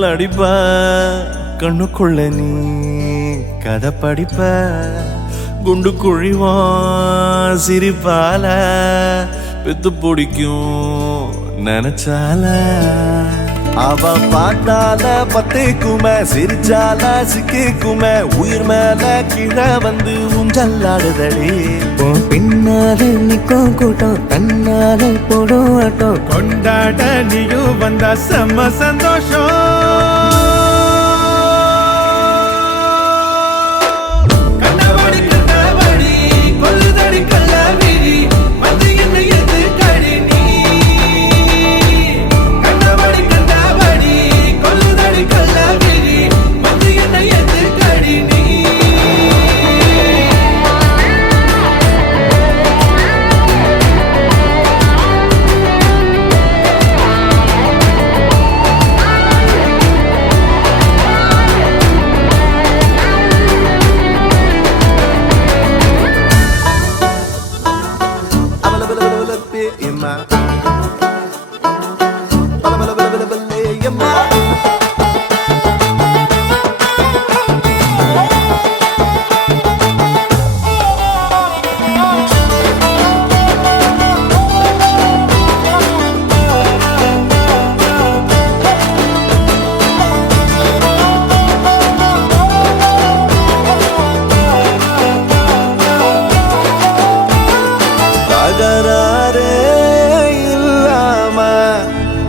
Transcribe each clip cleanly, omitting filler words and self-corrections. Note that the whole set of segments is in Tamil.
மின்னல் அடிப்ப கண்ணுக்குள்ள நீ கதை படிப்ப குண்டு குழிவான் சிரிப்பால பெத்து பிடிக்கும் நினைச்சால அவ பாட்டால பத்தேக்குமே சிரிச்சால சிக்கிக்குமே உயிர் மேல கீழே வந்து ஊஞ்சல்லாடுதடி பின்னால நிக்கும் கூட்டம் தன்னால போடும் ஆட்டம் கொண்டாட நீயும் வந்தா செம்ம சந்தோஷம்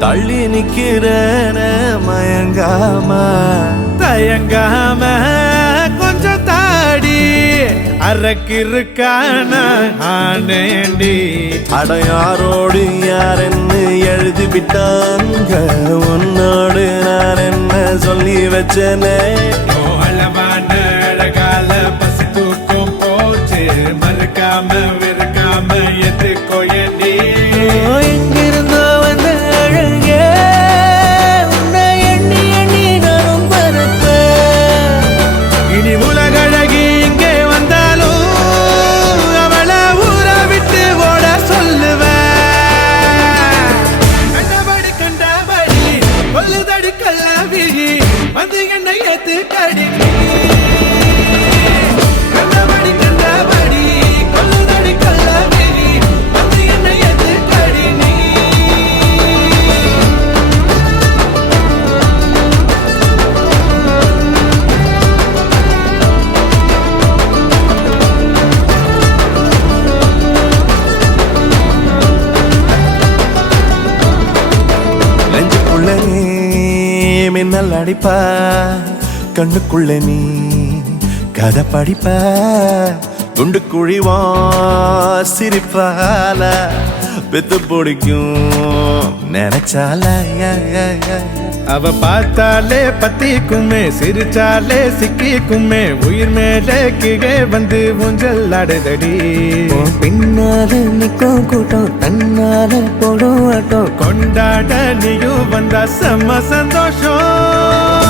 தள்ளி நிக்கிறன மயங்காம தயங்காம கொஞ்சம் தாடி அரக்கிருக்கான ஆனேண்டி அடையாரோடு யார் என்ன எழுதி விட்டாங்க உன்னோடு நான் என்ன சொல்லி வச்சனே அளவான அழகால பசி தூக்கம் போச்சு மறுக்காம வெறுக்காம எதுக்கோயண்டி எங்கிருந்தோ வந்த அழகே உன்னை எண்ணி எண்ணி நானும் பறப்பேன் இனி உலகழகி இங்கே வந்தாலும் அவளை ஊற விட்டு ஓட சொல்லுவேன் கண்டபடி கண்டபடி கொல்லுதடி கள்ளவிழி வந்து என்னை ஏத்து கடி கண்டபடி கண்டபடி கொல்லுதடி கள்ளவிழி வந்து என்னை ஏத்து கடி நீ நெஞ்சுக்குள்ள நீ மின்னல் அடிப்ப கண்ணுக்குள்ள நீ கதை படிப்ப குண்டு குழிவா சிரிப்பால பெத்து பிடிக்கும் நினைச்சால அவ பார்த்தாலே பத்திக்குமே சிரிச்சாலே சிக்கிக்குமே உயிர் மேலே கீழே வந்து ஊஞ்சல் ஆடுதடி பின்னால நிக்கும் கூட்டம் தன்னால போடும் ஆட்டம் கொண்டாட நீயும் வந்தா செம்ம சந்தோஷம்